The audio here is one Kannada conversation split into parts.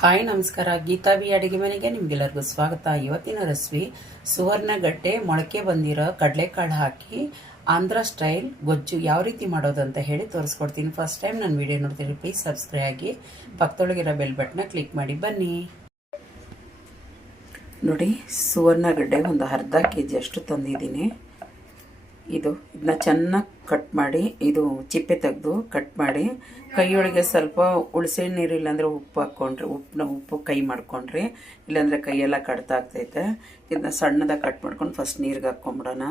ಹಾಯ್ ನಮಸ್ಕಾರ, ಗೀತಾವಿ ಅಡುಗೆ ಮನೆಗೆ ನಿಮಗೆಲ್ಲರಿಗೂ ಸ್ವಾಗತ. ಇವತ್ತಿನ ರೆಸಿಪಿ ಸುವರ್ಣಗಡ್ಡೆ ಮೊಳಕೆ ಬಂದಿರೋ ಕಡಲೆಕಾಳು ಹಾಕಿ ಆಂಧ್ರ ಸ್ಟೈಲ್ ಗೊಜ್ಜು ಯಾವ ರೀತಿ ಮಾಡೋದು ಅಂತ ಹೇಳಿ ತೋರಿಸ್ಕೊಡ್ತೀನಿ. ಫಸ್ಟ್ ಟೈಮ್ ನನ್ನ ವಿಡಿಯೋ ನೋಡ್ತೀನಿ, ಪ್ಲೀಸ್ ಸಬ್ಸ್ಕ್ರೈಬ್ ಆಗಿ ಪಕ್ಕದೊಳಗಿರೋ ಬೆಲ್ ಬಟನ್ನ ಕ್ಲಿಕ್ ಮಾಡಿ. ಬನ್ನಿ ನೋಡಿ, ಸುವರ್ಣಗಡ್ಡೆ ಒಂದು ಅರ್ಧ kg ಅಷ್ಟು ತಂದಿದ್ದೀನಿ. ಇದನ್ನ ಚೆನ್ನಾಗಿ ಕಟ್ ಮಾಡಿ, ಇದು ಚಿಪ್ಪೆ ತೆಗೆದು ಕಟ್ ಮಾಡಿ, ಕೈಯೊಳಗೆ ಸ್ವಲ್ಪ ಹುಣಸೆ ನೀರು ಇಲ್ಲಾಂದರೆ ಉಪ್ಪು ಹಾಕ್ಕೊಂಡ್ರೆ, ಉಪ್ಪು ಕೈ ಮಾಡ್ಕೊಂಡ್ರಿ, ಇಲ್ಲಾಂದರೆ ಕೈಯೆಲ್ಲ ಕಡ್ತಾ ಆಗ್ತೈತೆ. ಇದನ್ನ ಸಣ್ಣದಾಗಿ ಕಟ್ ಮಾಡ್ಕೊಂಡು ಫಸ್ಟ್ ನೀರಿಗೆ ಹಾಕ್ಕೊಂಬಿಡೋಣ.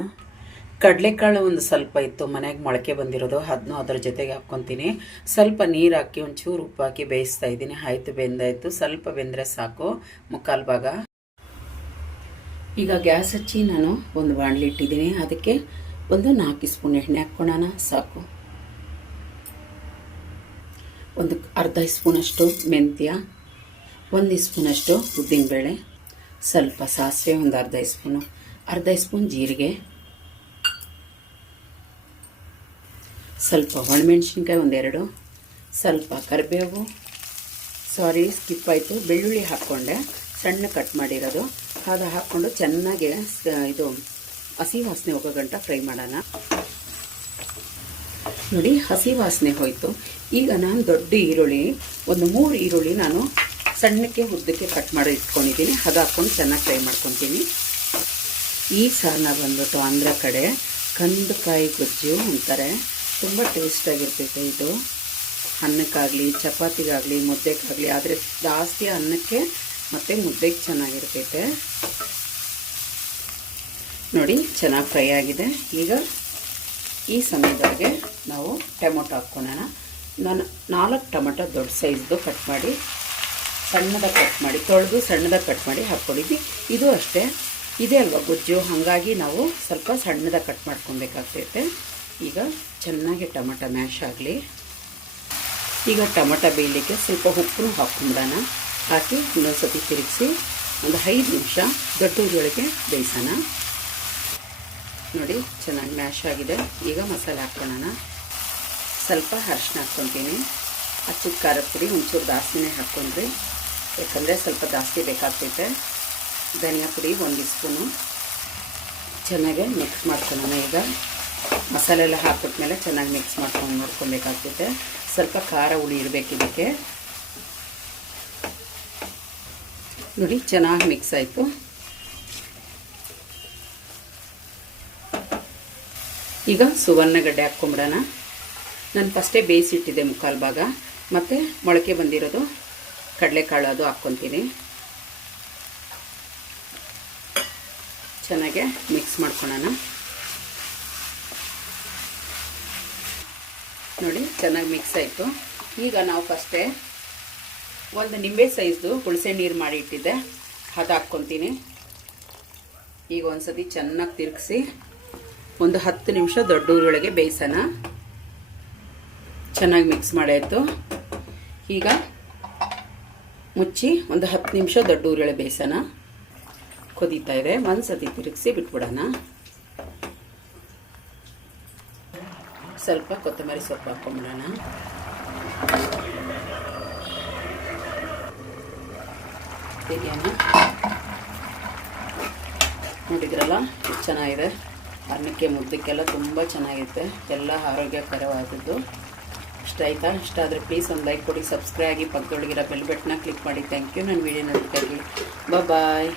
ಕಡಲೆಕಾಳು ಒಂದು ಸ್ವಲ್ಪ ಇತ್ತು ಮನೆಗೆ ಮೊಳಕೆ ಬಂದಿರೋದು, ಅದನ್ನು ಅದರ ಜೊತೆಗೆ ಹಾಕ್ಕೊತೀನಿ. ಸ್ವಲ್ಪ ನೀರು ಹಾಕಿ ಒಂಚೂರು ಉಪ್ಪು ಹಾಕಿ ಬೇಯಿಸ್ತಾ ಇದ್ದೀನಿ. ಆಯಿತು, ಬೆಂದಾಯಿತು. ಸ್ವಲ್ಪ ಬೆಂದರೆ ಸಾಕು, ಮುಕ್ಕಾಲು ಭಾಗ. ಈಗ ಗ್ಯಾಸ್ ಹಚ್ಚಿ ನಾನು ಒಂದು ಬಾಣಲಿ ಇಟ್ಟಿದ್ದೀನಿ. ಅದಕ್ಕೆ ಒಂದು 4 ಸ್ಪೂನ್ ಎಣ್ಣೆ ಹಾಕ್ಕೊಳ್ಳೋಣ, ಸಾಕು. ಒಂದು ಅರ್ಧ ಸ್ಪೂನಷ್ಟು ಮೆಂತ್ಯ, 1 ಸ್ಪೂನಷ್ಟು ಉದ್ದಿನಬೇಳೆ, ಸ್ವಲ್ಪ ಸಾಸಿವೆ, ಒಂದು ಅರ್ಧ ಸ್ಪೂನ್ ಜೀರಿಗೆ, ಸ್ವಲ್ಪ ಒಣಮೆಣಸಿನ್ಕಾಯಿ 1-2, ಸ್ವಲ್ಪ ಕರಿಬೇವು, ಸ್ಕಿಪ್ ಆಯಿತು, ಬೆಳ್ಳುಳ್ಳಿ ಹಾಕ್ಕೊಂಡೆ, ಸಣ್ಣ ಕಟ್ ಮಾಡಿರೋದು. ಅದು ಹಾಕ್ಕೊಂಡು ಚೆನ್ನಾಗಿ ಇದು ಹಸಿ ವಾಸನೆ ಹೋಗೋ ಗಂಟ ಫ್ರೈ ಮಾಡೋಣ. ನೋಡಿ, ಹಸಿ ವಾಸನೆ ಹೋಯಿತು. ಈಗ ನಾನು ದೊಡ್ಡ ಈರುಳ್ಳಿ, ಒಂದು 3 ಈರುಳ್ಳಿ ನಾನು ಸಣ್ಣಕ್ಕೆ ಉದ್ದಕ್ಕೆ ಕಟ್ ಮಾಡಿ ಇಟ್ಕೊಂಡಿದ್ದೀನಿ. ಅದು ಹಾಕ್ಕೊಂಡು ಚೆನ್ನಾಗಿ ಫ್ರೈ ಮಾಡ್ಕೊತೀನಿ. ಈ ಸಾರನ್ನ ಬಂದ್ಬಿಟ್ಟು ಆಂಧ್ರ ಕಡೆ ಕಂದಕಾಯಿ ಗೊಜ್ಜು ಅಂತಾರೆ. ತುಂಬ ಟೇಸ್ಟಾಗಿರ್ತೈತೆ ಇದು. ಅನ್ನಕ್ಕಾಗಲಿ, ಚಪಾತಿಗಾಗಲಿ, ಮುದ್ದೆಗಾಗಲಿ, ಆದರೆ ಜಾಸ್ತಿ ಅನ್ನಕ್ಕೆ ಮತ್ತು ಮುದ್ದೆಗೆ ಚೆನ್ನಾಗಿರ್ತೈತೆ. ನೋಡಿ, ಚೆನ್ನಾಗಿ ಫ್ರೈ ಆಗಿದೆ. ಈಗ ಈ ಸಮಯದೊಳಗೆ ನಾವು ಟೊಮೊಟೊ ಹಾಕ್ಕೊಳ್ಳೋಣ. ನಾನು 4 ಟೊಮೊಟೊ ದೊಡ್ಡ ಸೈಜ್ದು ಕಟ್ ಮಾಡಿ, ಸಣ್ಣದಾಗಿ ಕಟ್ ಮಾಡಿ, ತೊಳೆದು ಸಣ್ಣದಾಗಿ ಕಟ್ ಮಾಡಿ ಹಾಕ್ಕೊಂಡಿದ್ವಿ. ಇದು ಅಷ್ಟೇ, ಇದೆ ಅಲ್ವಾ ಗೊಜ್ಜು, ಹಾಗಾಗಿ ನಾವು ಸ್ವಲ್ಪ ಸಣ್ಣದಾಗಿ ಕಟ್ ಮಾಡ್ಕೊಬೇಕಾಗ್ತೈತೆ. ಈಗ ಚೆನ್ನಾಗಿ ಟೊಮೊಟೊ ಮ್ಯಾಶ್ ಆಗಲಿ. ಈಗ ಟೊಮೊಟೊ ಬೇಯಲಿಕ್ಕೆ ಸ್ವಲ್ಪ ಉಪ್ಪು ಹಾಕ್ಕೊಂಬಿಡೋಣ. ಹಾಕಿ ಇನ್ನೊಂದು ಸತಿ ತಿರುಗಿಸಿ ಒಂದು 5 ನಿಮಿಷ ದೊಡ್ಡ ಉರಿಯೊಳಗೆ ಬೇಯಿಸೋಣ. ನೋಡಿ, ಚೆನ್ನಾಗಿ ಮ್ಯಾಶ್ ಆಗಿದೆ. ಈಗ ಮಸಾಲೆ ಹಾಕ್ಕೊಳ್ಳೋಣ. ಸ್ವಲ್ಪ ಅರಿಶಿನ ಹಾಕ್ಕೊತೀನಿ. ಅಚ್ಚದ ಖಾರದ ಪುಡಿ ಒಂಚೂರು ಜಾಸ್ತಿನೇ ಹಾಕ್ಕೊಂಡ್ರಿ, ಯಾಕಂದರೆ ಸ್ವಲ್ಪ ಜಾಸ್ತಿ ಬೇಕಾಗ್ತೈತೆ. ಧನಿಯಾ ಪುಡಿ 1 ಸ್ಪೂನು. ಚೆನ್ನಾಗೆ ಮಿಕ್ಸ್ ಮಾಡ್ಕೊಳ್ಳೋಣ. ಈಗ ಮಸಾಲೆ ಎಲ್ಲ ಹಾಕಿಬಿಟ್ಮೇಲೆ ಚೆನ್ನಾಗಿ ಮಿಕ್ಸ್ ಮಾಡ್ಕೊಬೇಕಾಗ್ತೈತೆ. ಸ್ವಲ್ಪ ಖಾರ ಹುಳಿ ಇರಬೇಕು ಇದಕ್ಕೆ. ನೋಡಿ, ಚೆನ್ನಾಗಿ ಮಿಕ್ಸ್ ಆಯಿತು. ಈಗ ಸುವರ್ಣಗಡ್ಡೆ ಹಾಕ್ಕೊಂಬಿಡೋಣ. ನಾನು ಫಸ್ಟೇ ಬೇಯಿಸಿಟ್ಟಿದ್ದೆ ಮುಕ್ಕಾಲು ಭಾಗ, ಮತ್ತು ಮೊಳಕೆ ಬಂದಿರೋದು ಕಡಲೆಕಾಳು ಅದು ಹಾಕ್ಕೊತೀನಿ. ಚೆನ್ನಾಗೆ ಮಿಕ್ಸ್ ಮಾಡ್ಕೊಳ್ಳೋಣ. ನೋಡಿ, ಚೆನ್ನಾಗಿ ಮಿಕ್ಸ್ ಆಯಿತು. ಈಗ ನಾವು ಫಸ್ಟೇ ಒಂದು ನಿಂಬೆ ಸೈಜ್ದು ಹುಣಸೆ ನೀರು ಮಾಡಿ ಇಟ್ಟಿದ್ದೆ, ಅದು ಹಾಕ್ಕೊತೀನಿ. ಈಗ ಒಂದು ಸತಿ ಚೆನ್ನಾಗಿ ತಿರುಗಿಸಿ ಒಂದು 10 ನಿಮಿಷ ದೊಡ್ಡ ಉರಿಯೊಳಗೆ ಬೇಯಿಸೋಣ. ಚೆನ್ನಾಗಿ ಮಿಕ್ಸ್ ಮಾಡಾಯಿತು. ಈಗ ಮುಚ್ಚಿ ಒಂದು 10 ನಿಮಿಷ ದೊಡ್ಡ ಉರಿಯೊಳಗೆ ಬೇಯಿಸೋಣ. ಕುದೀತಾ ಇದೆ, ಒಂದು ಸತಿ ತಿರುಗಿಸಿ ಬಿಟ್ಬಿಡೋಣ. ಸ್ವಲ್ಪ ಕೊತ್ತಂಬರಿ ಸೊಪ್ಪು ಹಾಕ್ಕೊಂಬಿಡೋಣ. ಬಿರಿಯಾನಿ ನೋಡಿದ್ರಲ್ಲ, ಚೆನ್ನಾಗಿದೆ. ಅನ್ನಕ್ಕೆ ಮುದ್ದಕ್ಕೆಲ್ಲ ತುಂಬ ಚೆನ್ನಾಗಿರುತ್ತೆ. ಎಲ್ಲ ಆರೋಗ್ಯಕರವಾದದ್ದು. ಇಷ್ಟ ಆಯಿತಾ? ಇಷ್ಟ ಆದರೆ ಪ್ಲೀಸ್ ಒಂದು ಲೈಕ್ ಕೊಡಿ, ಸಬ್ಸ್ಕ್ರೈಬ್ ಆಗಿ, ಪಕ್ಕದೊಳಗಿರೋ ಬೆಲ್ ಬಟನ್ನ ಕ್ಲಿಕ್ ಮಾಡಿ. Thank you. ನನ್ನ ವಿಡಿಯೋ ನೋಡ್ತಾ ಇರಿ. ಬಾಯ್.